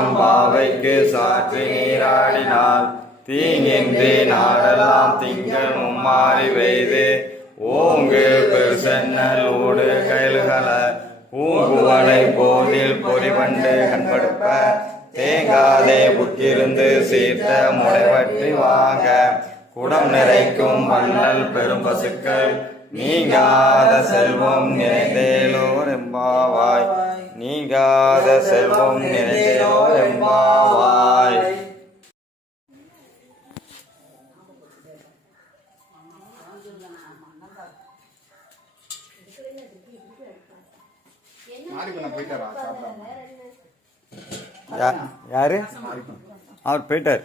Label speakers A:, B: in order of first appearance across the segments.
A: நாங்கள் பாவைக்கு சாற்றி நீராடினால் தீங்கின்றி நாடெல்லாம் திங்கள் மும்மாறி பெய்து. ஓங்கு பெருசென்னல் ஊடு கயல்கள பூங்குவளை போதில் பொறிவண்டு கண்படுப்ப. தேங்காதே புக்கிருந்து சீர்த்த முளைவற்றி வாங்க. குடம் நிறைக்கும் வண்ணல் பெரும் பசுக்கள் நீங்காத செல்வம் நிறைந்தேலோர் எம்பாவாய். நீங்காத செல்வம் நிறைந்தோர் எம்பாவாய் யாரு அவர் போயிட்டார்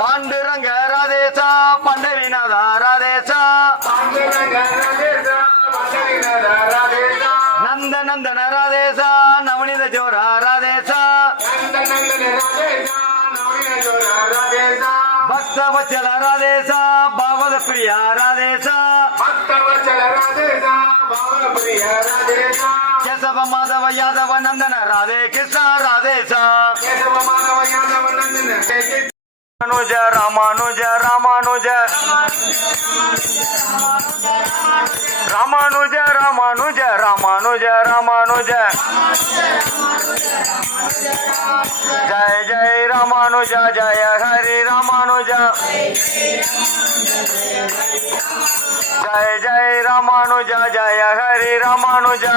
A: பாண்டுரங்க ராதேசா பண்டரிநாதா ராதேசா. நந்த நந்தன ராதேசா நவனித ஜோரா ராதேசா. பக்த வச்சல ராதேசா பாவத பிரியா ராதேசா. பக்த வச்சல ராதேசா பாவத பிரியா ராதேசா. మాధవ మాధవ యాదవ నందన. రాధే కృష్ణ రాధే రామానుజ రామానుజ రామానుజ. రామానుజ రామానుజ రామానుజ రామానుజ. జయ జయ रामानुजा जय हरे रामानुजा। जय जय रामानुजा जय हरे रामानुजा।